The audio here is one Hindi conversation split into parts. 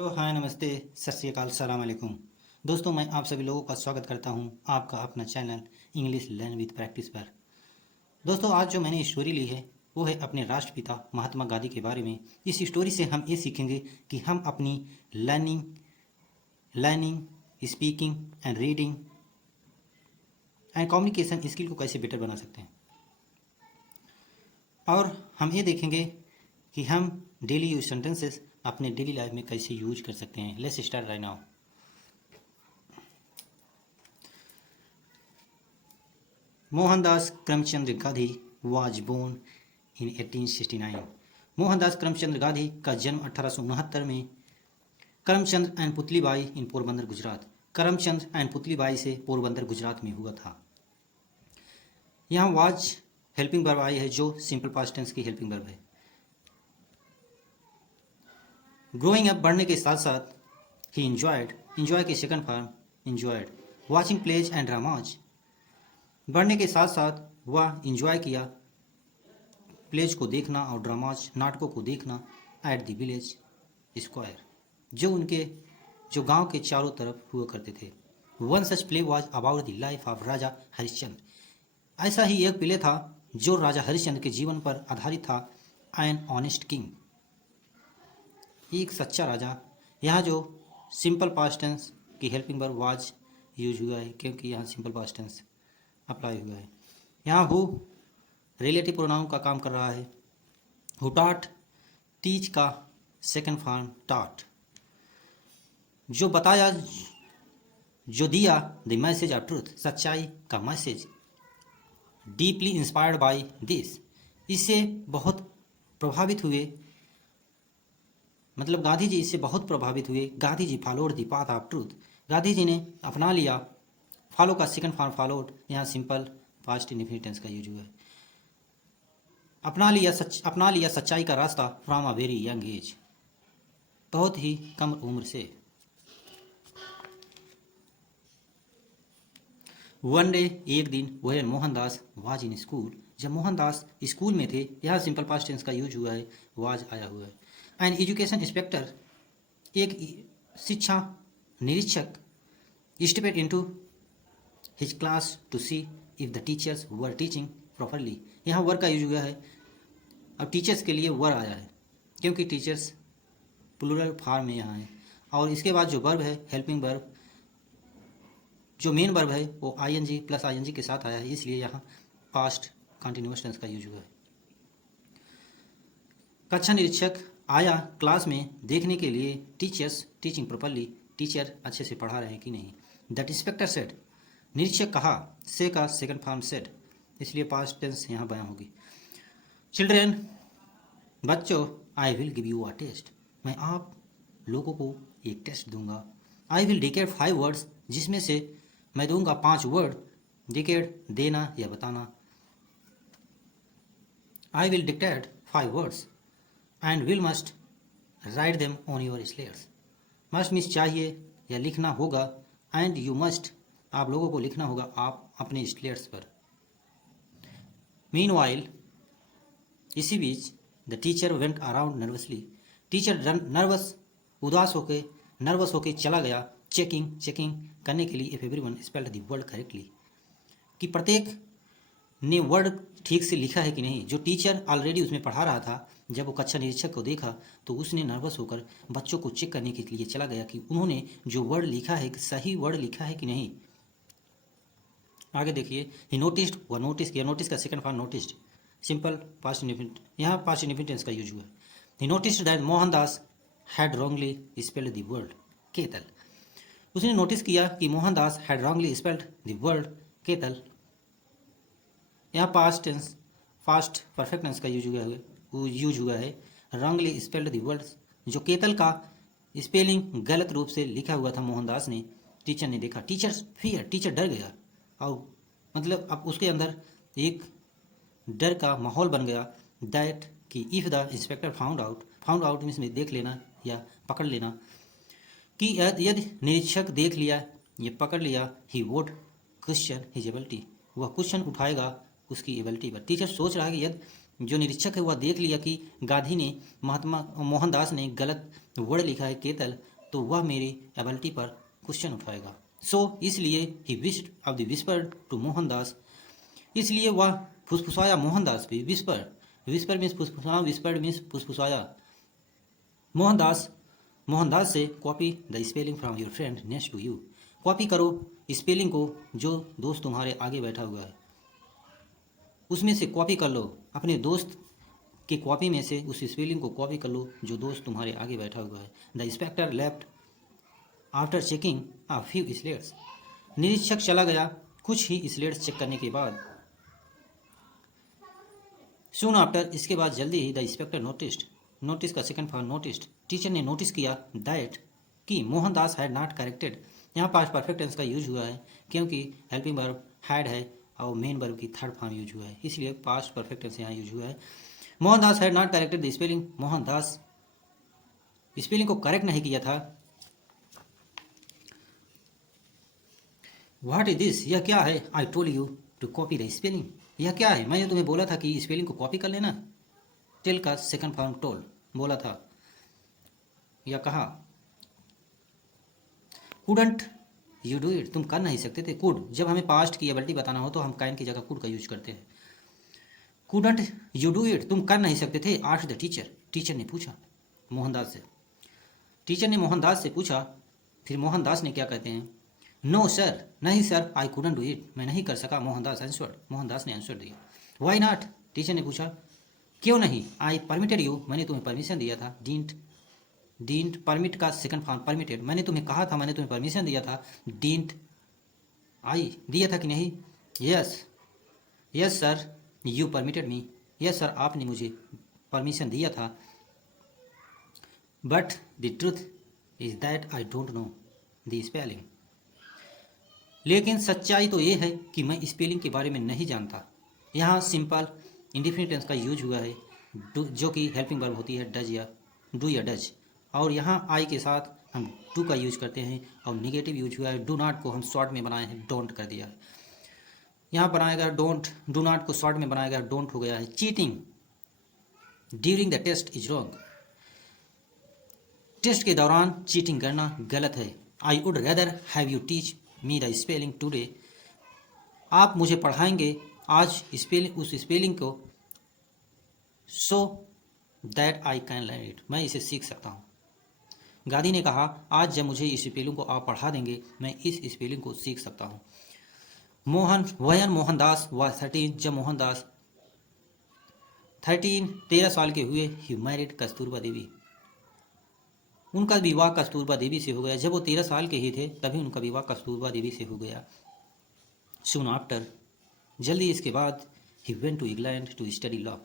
हेलो, हाय, नमस्ते, सत श्री अकाल, सलाम वालेकुम। दोस्तों, मैं आप सभी लोगों का स्वागत करता हूं आपका अपना channel English learn with practice पर। दोस्तों, आज जो मैंने स्टोरी ली है वो है अपने राष्ट्रपिता महात्मा गांधी के बारे में। इस स्टोरी से हम ये सीखेंगे कि हम अपनी learning learning speaking and reading and communication skill को कैसे बेटर बना सकते हैं। और हम ये देखेंगे कि हम डेली यूज सेंटेंसेस अपने डेली लाइफ में कैसे यूज कर सकते हैं। Let's start right now. Mohandas Karamchand Gandhi was born in 1869। Mohandas Karamchand Gandhi का जन्म 1869 में Karamchand and Putlibai in Porbandar Gujarat, Karamchand and Putlibai से पोरबंदर गुजरात में हुआ था। यहाँ वाज हेल्पिंग वर्ब आई है जो सिंपल पास्ट टेंस की हेल्पिंग वर्ब है। ग्रोइंग अप बढ़ने के साथ साथ ही इंजॉयड, इंजॉय के second form enjoyed, watching plays and dramas. बढ़ने के साथ साथ वह इंजॉय किया प्लेज को देखना और ड्रामाज नाटकों को देखना एट द विलेज स्क्वायर, जो गांव के चारों तरफ हुआ करते थे। One such play was about the life of Raja Harishchandra. ऐसा ही एक प्ले था जो राजा हरिश्चंद्र के जीवन पर आधारित था। एन ऑनेस्ट किंग, एक सच्चा राजा। यहाँ जो सिंपल पास्ट टेंस की हेल्पिंग वर्ब वाज यूज हुआ है क्योंकि यहाँ सिंपल पास्ट टेंस अप्लाई हुआ है। यहाँ हु रिलेटिव प्रोनाउन का काम कर रहा है। हु टॉट, टीच का सेकंड फॉर्म टॉट। जो बताया, जो दिया, द मैसेज ऑफ ट्रूथ, सच्चाई का message. Deeply inspired by this, इससे बहुत प्रभावित हुए, मतलब गांधी जी इससे बहुत प्रभावित हुए। Gandhi ji followed the path of truth, Gandhi ji ने अपना लिया। फॉलो का सेकंड फॉर्म फॉलोड, यहाँ सिंपल पास्ट इंडेफिनिट टेंस का यूज हुआ है। अपना लिया सच्चाई का रास्ता from a very young age, बहुत ही कम उम्र से। वन डे, एक दिन, where Mohandas was in school, जब मोहनदास स्कूल में थे। यहाँ सिंपल पास्ट टेंस का यूज हुआ है, वाज आया हुआ है। एंड एजुकेशन इंस्पेक्टर, एक शिक्षा निरीक्षक, stepped into his class to see if the teachers were teaching properly. यहाँ वर का यूज हुआ है। अब टीचर्स के लिए वर आया है क्योंकि टीचर्स प्लूरल फॉर्म में यहाँ है। और इसके बाद जो वर्ब है हेल्पिंग वर्ब, जो मेन वर्ब है वो आईएनजी प्लस आईएनजी के साथ आया है, इसलिए यहाँ पास्ट कंटिन्यूअस टेंस का यूज हुआ है। कक्षा निरीक्षक आया क्लास में देखने के लिए टीचर्स टीचिंग प्रॉपरली, टीचर अच्छे से पढ़ा रहे हैं कि नहीं। दैट इंस्पेक्टर सेड, निरीक्षक कहा, से का सेकंड फॉर्म सेड, इसलिए पास्ट टेंस यहाँ बयां होगी। चिल्ड्रेन, बच्चों, I will give you a test, मैं आप लोगों को एक टेस्ट दूंगा। आई विल डिकेट 5 वर्ड्स, जिसमें से मैं दूंगा 5 वर्ड। डिकेट देना या बताना। I will dictate 5 words and will must write them on your slates. Must means चाहिए या लिखना होगा, एंड यू मस्ट, आप लोगों को लिखना होगा आप अपने स्लेट्स पर। मीनवाइल, इसी बीच, the teacher went around nervously, teacher उदास होके चला गया चेकिंग करने के लिए if everyone spelled the word correctly, कि प्रत्येक ने वर्ड ठीक से लिखा है कि नहीं। जो टीचर ऑलरेडी उसमें पढ़ा रहा था, जब वो कक्षा निरीक्षक को देखा तो उसने नर्वस होकर बच्चों को चेक करने के लिए चला गया कि उन्होंने जो वर्ड लिखा है सही वर्ड लिखा है कि नहीं। आगे देखिए, ही नोटिस्ड, वह नोटिस किया, नोटिस का second form noticed, simple past indefinite, यहाँ पास्ट इंडेफिनिट टेंस का यूज हुआ है। He noticed that Mohandas had wrongly spelled the word kettle, उसने नोटिस किया कि Mohandas had wrongly spelled the word kettle. यहाँ past tense past perfect tense का यूज हुआ है। रॉन्गली स्पेल्ड द वर्ड, जो केतल का स्पेलिंग गलत रूप से लिखा हुआ था मोहनदास ने, टीचर ने देखा। टीचर फियर, टीचर डर गया, और मतलब अब उसके अंदर एक डर का माहौल बन गया। दैट कि if the inspector found out means में देख लेना या पकड़ लेना, कि यदि निरीक्षक देख लिया या पकड़ लिया, he would question his ability, वह क्वेश्चन उठाएगा उसकी एबिलिटी पर। टीचर सोच रहा है कि यदि जो निरीक्षक है वह देख लिया कि गांधी ने मोहनदास ने गलत वर्ड लिखा है केतल, तो वह मेरी एबिलिटी पर क्वेश्चन उठाएगा। सो इसलिए he wished off the whisper to Mohandas, इसलिए वह फुसफुसाया मोहनदास भी। विस्पर, विस्पर मीन्स फुसफुसाना, विस्पर्ड मीन्स फुसफुसाया। मोहनदास, मोहनदास से copy the spelling from your friend next to you, copy करो स्पेलिंग को जो दोस्त तुम्हारे आगे बैठा हुआ है उसमें से कॉपी कर लो, अपने दोस्त की कॉपी में से उस स्पेलिंग को कॉपी कर लो जो दोस्त तुम्हारे आगे बैठा हुआ है। The inspector left after checking a few slates, निरीक्षक चला गया कुछ ही स्लेट्स चेक करने के बाद। सून आफ्टर, इसके बाद जल्दी ही द इंस्पेक्टर नोटिस्ड, नोटिस का सेकंड फॉर्म नोटिस्ड, टीचर ने नोटिस किया दैट कि मोहनदास हैड नॉट करेक्टेड, यहाँ पास्ट परफेक्ट टेंस का यूज हुआ है क्योंकि हेल्पिंग वर्ब हैड है और मेन वर्ब की थर्ड फॉर्म यूज हुआ है, इसलिए पास्ट परफेक्ट टेंस यहाँ यूज हुआ है। Mohandas had not corrected the spelling, Mohandas spelling को करेक्ट नहीं किया था। व्हाट इज दिस, यह क्या है। I told you to copy the spelling, यह क्या है, मैंने तुम्हें बोला था कि स्पेलिंग को कॉपी कर लेना। टेल का सेकंड फॉर्म टोल्ड, बोला था या कहा। कुडंट यू डू इट, तुम कर नहीं सकते थे। कुड, जब हमें पास्ट की एबिलिटी बताना हो तो हम कैन की जगह कुड का यूज करते हैं। कुडंट यू डू इट, तुम कर नहीं सकते थे। आस्क्ड द टीचर, टीचर ने पूछा मोहनदास से, टीचर ने मोहनदास से पूछा। फिर मोहनदास ने क्या कहते हैं, नो सर, नहीं sir, I couldn't do it, मैं नहीं कर सका। मोहनदास आंसर्ड, मोहनदास ने आंसर दिया। व्हाई नॉट, टीचर ने पूछा, क्यों नहीं। आई परमिटेड यू, मैंने तुम्हें परमिशन दिया था। डिंट, डिंट परमिट का सेकंड फॉर्म परमिटेड, मैंने तुम्हें कहा था, मैंने तुम्हें परमिशन दिया था। डिंट आई, दिया था कि नहीं। Yes, yes sir, you permitted me, yes sir, आपने मुझे परमिशन दिया था। But the truth is that I don't know the spelling, लेकिन सच्चाई तो ये है कि मैं स्पेलिंग के बारे में नहीं जानता। यहाँ सिंपल इंडिफिनिट टेंस का यूज हुआ है जो कि हेल्पिंग वर्ब होती है डज या डू या डज, और यहाँ आई के साथ हम डू का यूज करते हैं और निगेटिव यूज हुआ है। डू नॉट को हम शॉर्ट में बनाए हैं, डोंट कर दिया है। यहाँ बनाया गया डोंट, डू नॉट को शॉर्ट में बनाया गया डोंट हो गया है। Cheating during the test is wrong, test के दौरान चीटिंग करना गलत है। I would rather have you teach me the spelling today, आप मुझे पढ़ाएंगे आज स्पेलिंग, उस स्पेलिंग को, so that I can learn it, मैं इसे सीख सकता हूँ। गांधी ने कहा, आज जब मुझे इस स्पेलिंग को आप पढ़ा देंगे मैं इस स्पेलिंग को सीख सकता हूँ। वयन मोहनदास व 13, जब मोहनदास 13 साल के हुए, ही मैरिड कस्तूरबा देवी, उनका विवाह कस्तूरबा देवी से हो गया। जब वो 13 साल के ही थे तभी उनका विवाह कस्तूरबा देवी से हो गया। सून आफ्टर, जल्दी इसके बाद, he went to England to study law,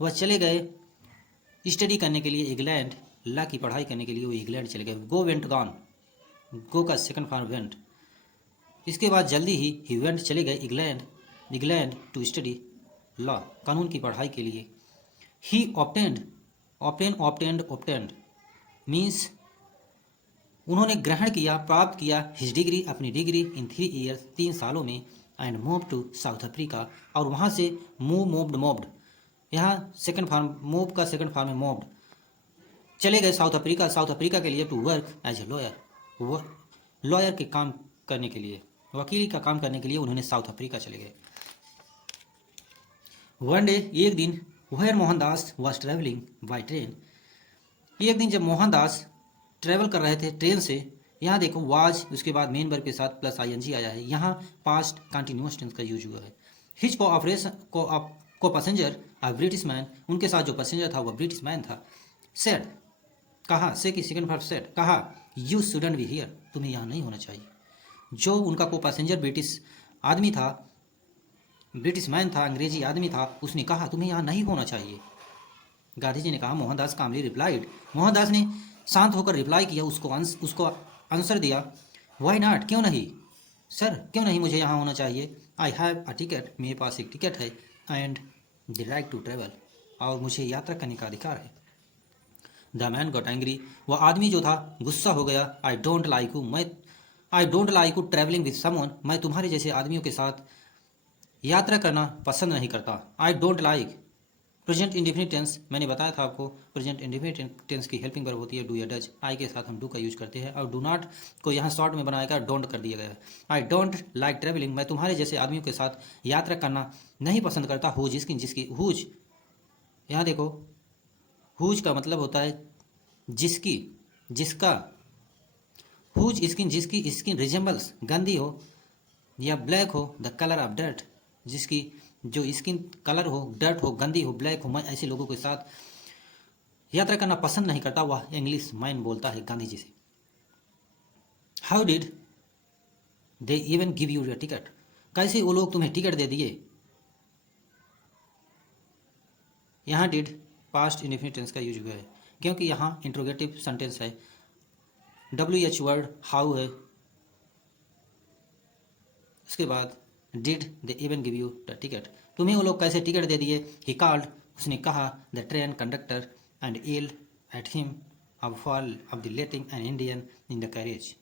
वह चले गए स्टडी करने के लिए इंग्लैंड, लॉ की पढ़ाई करने के लिए वो इंग्लैंड चले गए। गो वेंट गॉन, गो का सेकंड फॉर्म वेंट। इसके बाद जल्दी ही वेंट चले गए England, England to study law, कानून की पढ़ाई के लिए। ही ऑब्टेंड, ऑब्टेंड मीन्स उन्होंने ग्रहण किया, प्राप्त किया, हिज डिग्री, अपनी डिग्री, इन 3 ईयर्स, 3 सालों में, and move to South Africa, और वहाँ से मूव्ड, यहाँ सेकंड फॉर्म, मूव का सेकंड फॉर्म है मूव्ड, चले गए साउथ अफ्रीका, साउथ अफ्रीका के लिए, to work as a lawyer, lawyer के काम करने के लिए, वकीली का काम करने के लिए उन्होंने साउथ अफ्रीका चले गए। वन डे, एक दिन, where Mohandas was travelling by train, एक दिन जब मोहनदास ट्रेवल कर रहे थे ट्रेन से। यहाँ देखो वाज, उसके बाद मेन वर्ब के साथ प्लस आईएनजी आया है, यहाँ पास्ट कंटिन्यूअस टेंस का यूज हुआ है। हिज को पैसेंजर अ ब्रिटिश मैन, उनके साथ जो पैसेंजर था वह ब्रिटिश मैन था। सेड, कहा, से की सेकंड वर्ब सेड, कहा, यू शुडंट बी हियर, तुम्हें यहाँ नहीं होना चाहिए। जो उनका को पैसेंजर ब्रिटिश आदमी था, ब्रिटिश मैन था, अंग्रेजी आदमी था, उसने कहा तुम्हें यहाँ नहीं होना चाहिए। गांधी जी ने कहा, मोहनदास कामली रिप्लाइड, मोहनदास ने शांत होकर रिप्लाई किया, उसको आंसर दिया, वाई नॉट, क्यों नहीं सर, क्यों नहीं मुझे यहाँ होना चाहिए। आई हैव अ टिकट, मेरे पास एक टिकट है, and the right to travel, और मुझे यात्रा करने का अधिकार है। द मैन गॉट एंग्री, वह आदमी जो था गुस्सा हो गया। आई don't like you travelling with someone, मैं तुम्हारे जैसे आदमियों के साथ यात्रा करना पसंद नहीं करता। I don't like present indefinite tense मैंने बताया था आपको, प्रेजेंट इंडेफिनिट टेंस की हेल्पिंग वर्ब होती है डू या डज। आई के साथ हम डू का यूज करते हैं, और डू नॉट को यहाँ शॉर्ट में बनाया गया, डोंट कर दिया गया है। आई डोंट लाइक ट्रेवलिंग, मैं तुम्हारे जैसे आदमियों के साथ यात्रा करना नहीं पसंद करता। हुज जिसकी हुज, यहाँ देखो हुज का मतलब होता है जिसकी, जिसका। हुज स्किन, जिसकी स्किन रिजेंबल्स, गंदी हो या ब्लैक हो द कलर ऑफ डर्ट, जिसकी जो स्किन कलर हो, डर्ट हो, गंदी हो, ब्लैक हो, मैं ऐसे लोगों के साथ यात्रा करना पसंद नहीं करता। वह इंग्लिश मैन बोलता है गांधी जी से। How did they even give you your ticket, कैसे वो लोग तुम्हें टिकट दे दिए। यहाँ डिड पास्ट इंडेफिनिट टेंस का यूज हुआ है, क्योंकि यहाँ इंट्रोगेटिव सेंटेंस है। WH वर्ड हाउ है, उसके बाद did they even give you the ticket, तुम्हें वो लोग कैसे टिकट दे दिए। ही कॉल्ड, उसने कहा, the train conductor and yelled at him of fall of the letting an Indian in the carriage.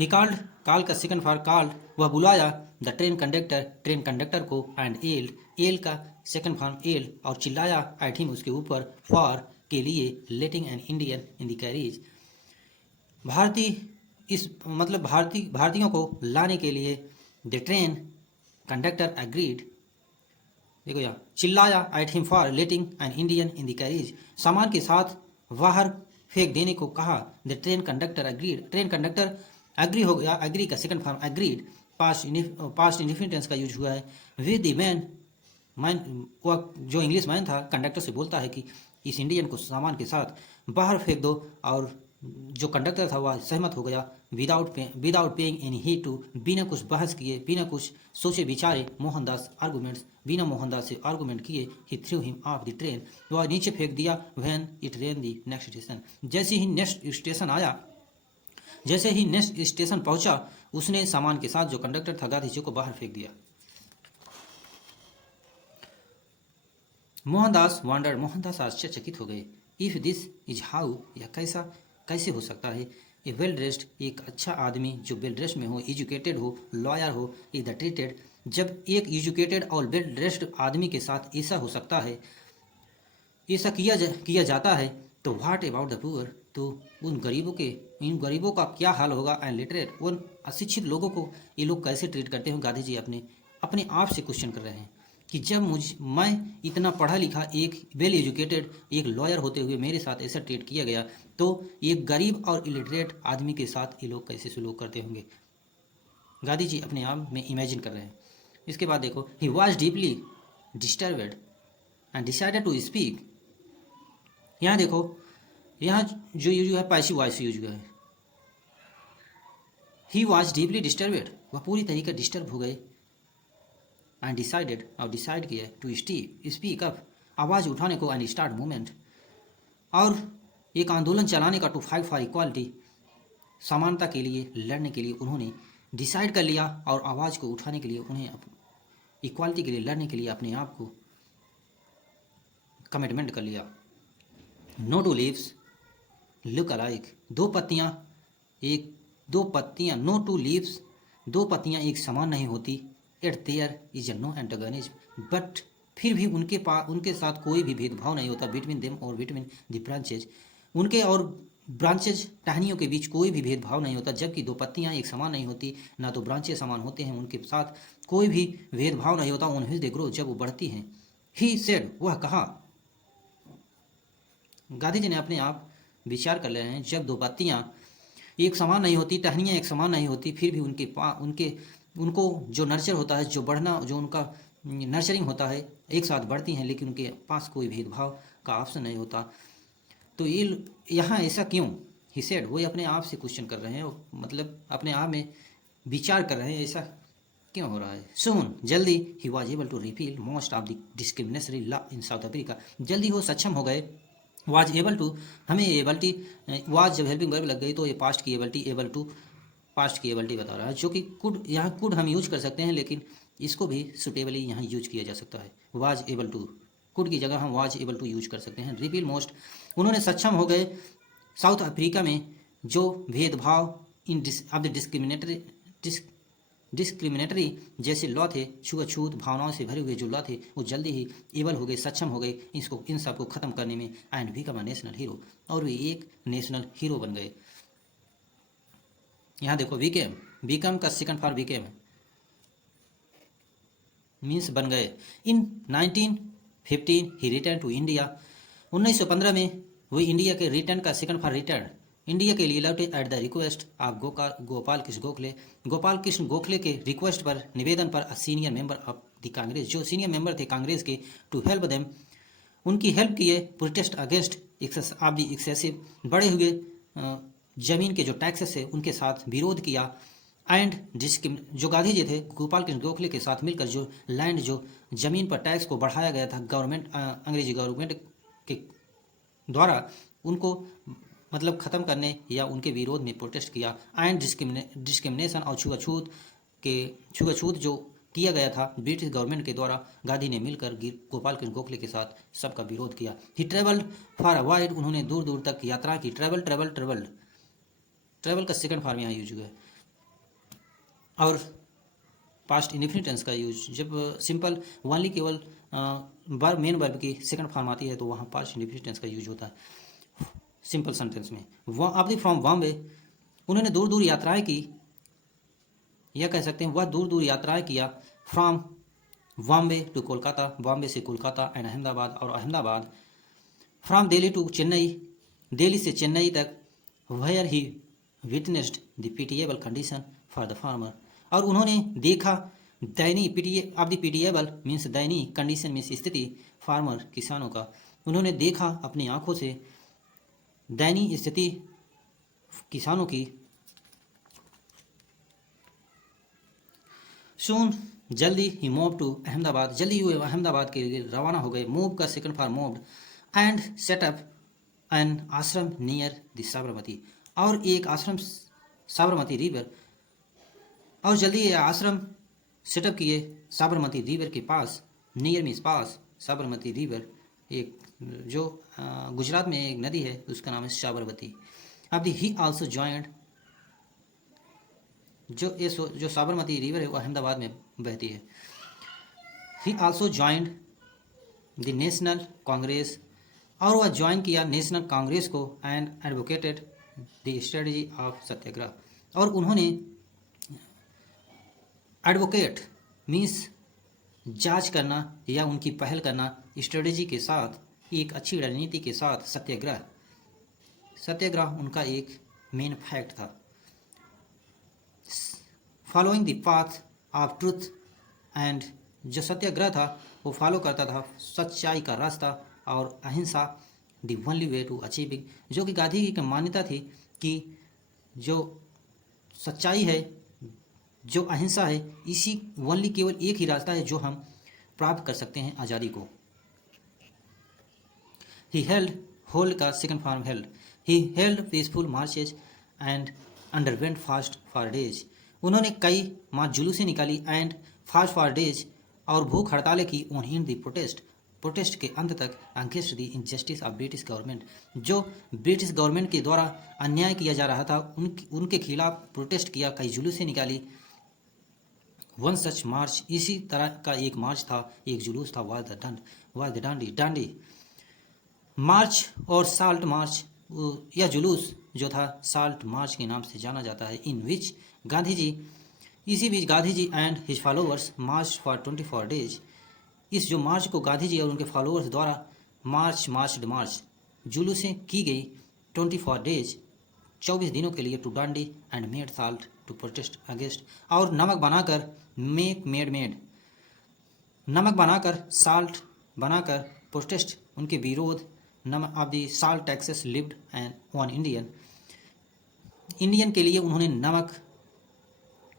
He called, call का सेकंड फॉर कॉल्ड, वह बुलाया, the train conductor, train conductor को, एंड एल, एल का सेकंड फॉर्म एल, और चिल्लाया, एट हिम उसके ऊपर, फॉर के लिए, letting an Indian in the carriage, भारतीय इस मतलब भारतीयों को लाने के लिए। द ट्रेन कंडक्टर एग्रीड, देखो यहाँ चिल्लाया, at him for letting an Indian in the carriage, सामान के साथ बाहर फेंक देने को कहा। The train conductor agreed, train conductor agree हो गया, एग्री का second form agreed, past indefinite tense का यूज हुआ है। विद द मैन, मैन वह जो इंग्लिश मैन था कंडक्टर से बोलता है कि इस इंडियन को सामान के साथ बाहर फेंक दो, और जो कंडक्टर था वह सहमत हो गया। Without paying any heed to, बिना कुछ बहस किए, बिना कुछ सोचे विचारे, मोहनदास आर्गूमेंट्स, बिना मोहनदास से आर्गूमेंट किए, he threw him off the train, वह नीचे फेंक दिया। When it ran the next station, जैसे ही नेक्स्ट स्टेशन आया, जैसे ही नेक्स्ट स्टेशन पहुंचा, उसने सामान के साथ जो कंडक्टर था गांधी जी को बाहर फेंक दिया। मोहनदास वंडर, मोहनदास आश्चर्यचकित हो गए। इफ दिस इज हाउ, यह कैसे हो सकता है। ए वेल ड्रेस्ड, एक अच्छा आदमी जो वेल ड्रेस्ड में हो, एजुकेटेड हो, लॉयर हो, इज द ट्रीटेड, जब एक एजुकेटेड और वेल ड्रेस्ड आदमी के साथ ऐसा हो सकता है, ऐसा किया जाता है, तो व्हाट अबाउट द पुअर, तो इन गरीबों का क्या हाल होगा। एंड लिटरेट, उन अशिक्षित लोगों को ये लोग कैसे ट्रीट करते हैं। गांधी जी अपने आप से क्वेश्चन कर रहे हैं कि जब मैं इतना पढ़ा लिखा, एक वेल एजुकेटेड, एक लॉयर होते हुए मेरे साथ ऐसा ट्रीट किया गया, तो एक गरीब और इलिटरेट आदमी के साथ ये लोग कैसे सलूक करते होंगे। गांधी जी अपने आप में इमेजिन कर रहे हैं। इसके बाद देखो, he was deeply disturbed and decided to speak. यहाँ देखो, यहाँ जो यूज है पैसिव वॉइस यूज हुआ है। ही वॉज डीपली डिस्टर्बड, वह पूरी तरीके डिस्टर्ब हो गए। एंड डिसाइडेड, और डिसाइड किया, टू स्पीक अप, आवाज़ उठाने को, एंड स्टार्ट मूवमेंट, और एक आंदोलन चलाने का, टू फाइट फॉर इक्वालिटी, समानता के लिए लड़ने के लिए उन्होंने डिसाइड कर लिया, और आवाज़ को उठाने के लिए उन्हें इक्वालिटी के लिए लड़ने के लिए अपने आप को कमिटमेंट कर लिया। No two leaves look alike, दो पत्तियाँ, नो टू लीव्स, दो पत्तियाँ एक समान नहीं होती। At there is no antagonism, but फिर भी उनके साथ कोई भी भेदभाव नहीं होता। बिटवीन देम और बिटवीन द ब्रांचेज, उनके और ब्रांचेज टहनियों के बीच कोई भी भेदभाव नहीं होता। जबकि दो पत्तियाँ एक समान नहीं होती, ना तो ब्रांचेज समान होते हैं, उनके साथ कोई भी भेदभाव नहीं होता। ऑन व्हिच दे ग्रो, जब वो बढ़ती हैं। ही सेड, वह कहा। गांधी जी ने अपने आप विचार कर ले रहे हैं, जब दो पत्तियाँ एक समान नहीं होती, टहनियाँ एक समान नहीं होती, फिर भी उनको जो नर्चर होता है, जो बढ़ना, जो उनका नर्चरिंग होता है, एक साथ बढ़ती हैं, लेकिन उनके पास कोई भेदभाव का ऑप्शन नहीं होता। तो ये यहाँ ऐसा क्यों। ही सेड, वो अपने आप से क्वेश्चन कर रहे हैं, मतलब अपने आप में विचार कर रहे हैं, ऐसा क्यों हो रहा है। सून, जल्दी, he was able to repeal most of the discriminatory law in South Africa, जल्दी वो सक्षम हो गए। वाज एबल टू, हमें एबल्टी, वाज जब हेल्पिंग वर्ब लग गई तो ये पास्ट की एबल्टी, एबल टू पास्ट की एबल्टी बता रहा है, जो कि कुड, यहाँ कुड हम यूज कर सकते हैं, लेकिन इसको भी सुटेबली यहाँ यूज किया जा सकता है। वाज एबल टू, कुड की जगह हम वाज एबल टू यूज कर सकते हैं। रिपील मोस्ट, उन्होंने सक्षम हो गए साउथ अफ्रीका में जो भेदभाव इन ऑफ द डिस्क्रिमिनेटरी जैसे लॉ थे, छुआछूत भावनाओं से भरे हुए जो लॉ थे, वो जल्दी ही एबल हो गए, सक्षम हो गए इसको, इन सबको खत्म करने में, and become a national hero, और वे एक नेशनल हीरो बन गए। यहाँ देखो बीकेम, बीकम का सेकंड फॉर बीकेम मीन्स बन गए। इन 1915 ही रिटर्न टू इंडिया, 1915 में वो इंडिया के रिटर्न का सेकंड फॉर रिटर्न इंडिया के लिए लौटे at the request of Gopal Krishna Gokhale, Gopal Krishna Gokhale के रिक्वेस्ट पर, निवेदन पर, a senior member of the Congress, जो सीनियर मेंबर थे कांग्रेस के, टू हेल्प देम, उनकी हेल्प किए, protest against of the excessive, बढ़े हुए जमीन के जो टैक्सेस है उनके साथ विरोध किया, एंड जो गांधी जी थे गोपाल कृष्ण गोखले के साथ मिलकर जो लैंड, जो जमीन पर टैक्स को बढ़ाया गया था गवर्नमेंट, अंग्रेजी गवर्नमेंट के द्वारा, उनको मतलब ख़त्म करने या उनके विरोध में प्रोटेस्ट किया, एंड डिस्क्रिमिनेशन और छुआछूत जो किया गया था ब्रिटिश गवर्नमेंट के द्वारा, गांधी ने मिलकर गोपाल कृष्ण गोखले के साथ सबका विरोध किया। ही ट्रेवल्ड फॉर अ वाइड, उन्होंने दूर दूर तक यात्रा की। ट्रेवल का सेकंड फॉर्म यहाँ यूज हुआ है, और पास्ट इंडेफिनिट टेंस का यूज जब सिंपल ओनली केवल वर्ब मेन वर्ब की सेकंड फॉर्म आती है तो वहाँ पास्ट इंडेफिनिट टेंस का यूज होता है सिंपल सेंटेंस में। आप फ्रॉम बॉम्बे, उन्होंने दूर दूर यात्राएं की, यह कह सकते हैं वह दूर दूर यात्राएं किया, फ्रॉम बॉम्बे टू कोलकाता, बॉम्बे से कोलकाता, एंड अहमदाबाद, और अहमदाबाद, फ्रॉम दिल्ली टू चेन्नई, दिल्ली से चेन्नई तक, where he witnessed the pitiable condition for the farmer, और उन्होंने देखा दयनीय, अब द पिटिएबल मीन्स दयनीय, कंडीशन मीन्स स्थिति, फार्मर किसानों का, उन्होंने देखा अपनी आंखों से दयनीय स्थिति किसानों की। सून, जल्दी, ही मूव टू अहमदाबाद, जल्दी हुए अहमदाबाद के लिए रवाना हो गए। मूव का second for moved, and set up an ashram near the Sabarmati, और एक आश्रम साबरमती रिवर, और जल्दी ये आश्रम सेटअप किए साबरमती रिवर के पास, नियर मीन्स पास, साबरमती रिवर एक जो गुजरात में एक नदी है उसका नाम है साबरमती। अब ही आल्सो ज्वाइंट, जो साबरमती रिवर है वो अहमदाबाद में बहती है। He also joined the National Congress, और वह ज्वाइन किया नेशनल कांग्रेस को, and advocated the strategy of satyagraha, और उन्होंने एडवोकेट मीन्स जांच करना या उनकी पहल करना, स्ट्रेटजी के साथ, एक अच्छी रणनीति के साथ सत्याग्रह उनका एक मेन फैक्ट था। Following the path of truth, and जो सत्याग्रह था वो फॉलो करता था सच्चाई का रास्ता और अहिंसा, the only way to achieving, जो कि गांधी जी की मान्यता थी कि जो सच्चाई है, जो अहिंसा है, इसी ओनली केवल एक ही रास्ता है जो हम प्राप्त कर सकते हैं आज़ादी को। ही हेल्ड, होल्ड का second form held, he held peaceful marches and underwent fast for days, उन्होंने कई जुलूसें निकाली, एंड फास्ट फॉर डेज, और भूख हड़तालें की, ऑन इन द प्रोटेस्ट के अंत तक, against the injustice of British government, जो ब्रिटिश गवर्नमेंट के द्वारा अन्याय किया जा रहा था उनके खिलाफ प्रोटेस्ट किया, कई जुलूसें निकाली। वन सच मार्च, इसी तरह का एक मार्च था, एक जुलूस था, वाज द डांडी मार्च, और साल्ट मार्च, यह जुलूस जो था साल्ट मार्च के नाम से जाना जाता है। इन विच इसी बीच Gandhi ji and his followers march for 24 days, इस जो मार्च को गांधी जी और उनके फॉलोअर्स द्वारा मार्च जुलूसें की गई 24 डेज, 24 दिनों के लिए, to Dandi and made salt to protest against, और नमक बनाकर नमक बनाकर, साल्ट बनाकर, प्रोटेस्ट उनके विरोध, नमक of the salt taxes levied and on Indian के लिए उन्होंने नमक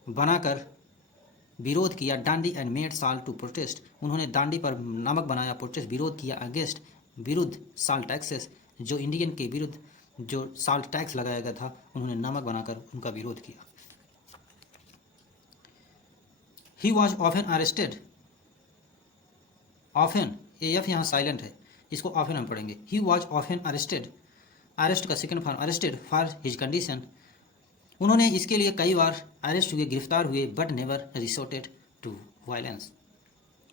बनाकर विरोध किया। Dandi and made salt to protest, उन्होंने दांडी पर नमक बनाया, प्रोटेस्ट विरोध किया, अगेंस्ट विरुद्ध साल्ट टैक्सेस, जो इंडियन के विरुद्ध जो साल्ट टैक्स लगाया गया था उन्होंने नमक बनाकर उनका विरोध किया। He was often arrested, often F यहाँ साइलेंट है, इसको ऑफन हम पढ़ेंगे। He was often arrested, arrest का second form arrested for his condition, उन्होंने इसके लिए कई बार अरेस्ट हुए, गिरफ्तार हुए, but never resorted to violence.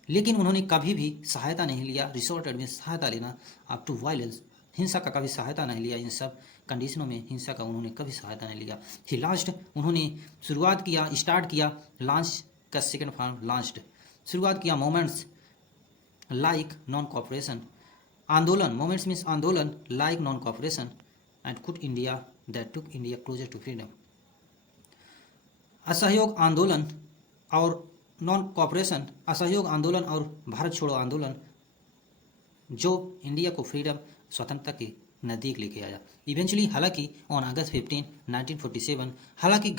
लेकिन उन्होंने कभी भी सहायता नहीं लिया, रिसोर्टेड में सहायता लेना, अप टू वायलेंस, हिंसा का कभी सहायता नहीं लिया। इन सब कंडीशनों में हिंसा का उन्होंने कभी सहायता नहीं लिया। ही लास्ट, उन्होंने शुरुआत किया, स्टार्ट किया, लॉन्च का सेकेंड फॉर्म लॉन्च्ड, शुरुआत किया मोमेंट्स लाइक नॉन कॉपरेशन, आंदोलन, मोमेंट्स मीन्स आंदोलन, like non cooperation and could India that took India closer to freedom. असहयोग आंदोलन और नॉन कॉपरेशन, असहयोग आंदोलन और भारत छोड़ो आंदोलन जो इंडिया को फ्रीडम, स्वतंत्रता के नज़दीक लेके आया। इवेंचुअली, हालांकि ऑन अगस्त 15, 1947, हालांकि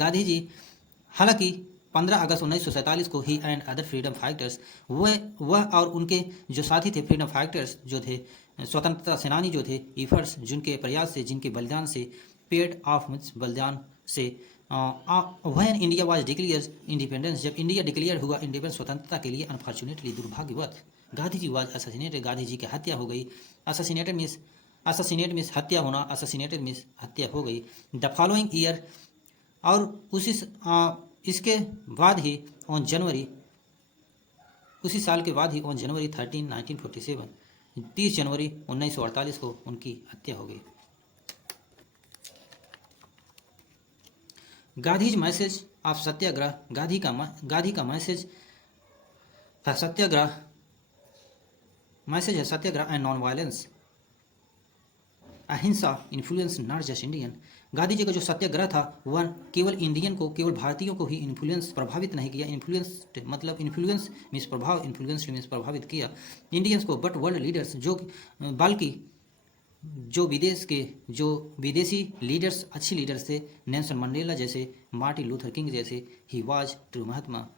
15 अगस्त 1947 को ही एंड अदर फ्रीडम फाइटर्स, वह और उनके जो साथी थे फ्रीडम फाइटर्स जो थे, स्वतंत्रता सेनानी जो थे, इफर्ट्स, जिनके प्रयास से, जिनके बलिदान से, पेड ऑफ बलिदान से, when India was declared independence, जब इंडिया डिक्लेयर हुआ इंडिपेंडेंस, स्वतंत्रता के लिए, अनफॉर्चुनेटली, दुर्भाग्यवश, गांधी जी वाज असैसिनेटेड, गांधी जी की हत्या हो गई। असैसिनेट मीन्स हत्या होना, असैसिनेटेड मीन्स हत्या हो गई। द फॉलोइंग ईयर, और इसके बाद ही ऑन जनवरी, उसी साल के बाद ही ऑन जनवरी 13, 1947, 30 जनवरी 1948 को उनकी हत्या हो गई। गांधीज मैसेज ऑफ सत्याग्रह, गांधी का मैसेज सत्याग्रह, मैसेज है satyagraha and non violence, ahimsa, influence not just Indian. Gandhi ji का जो सत्याग्रह था वह केवल इंडियन को, केवल भारतीयों को ही इन्फ्लुएंस, प्रभावित नहीं किया। इन्फ्लुएंस मतलब इन्फ्लुएंस मीन्स प्रभाव, इन्फ्लुएंस मीन्स प्रभावित किया इंडियंस को, बट वर्ल्ड लीडर्स, जो बल्कि जो विदेशी लीडर्स, अच्छे लीडर्स थे, नेल्सन मंडेला जैसे, मार्टिन लूथर किंग जैसे, ही वाज ट्रू महात्मा।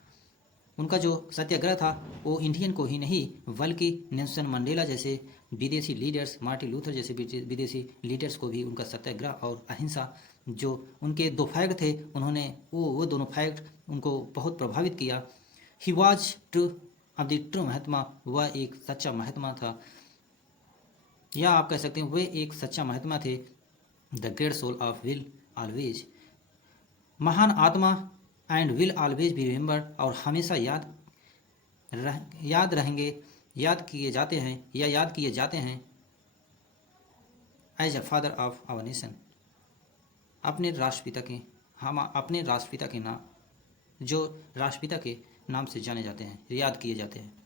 उनका जो सत्याग्रह था वो इंडियन को ही नहीं बल्कि नेल्सन मंडेला जैसे विदेशी लीडर्स, मार्टिन लूथर जैसे विदेशी लीडर्स को भी उनका सत्याग्रह और अहिंसा, जो उनके दो फैक्ट थे, उन्होंने वो दोनों फैक्ट उनको बहुत प्रभावित किया। He was true of the true Mahatma, वह एक सच्चा महात्मा था, या आप कह सकते हैं वे एक सच्चा महात्मा थे। The great soul of will always, महान आत्मा and will always be remembered, और हमेशा याद रहेंगे, याद किए जाते हैं as a father of our nation, अपने राष्ट्रपिता के नाम, जो राष्ट्रपिता के नाम से जाने जाते हैं, याद किए जाते हैं।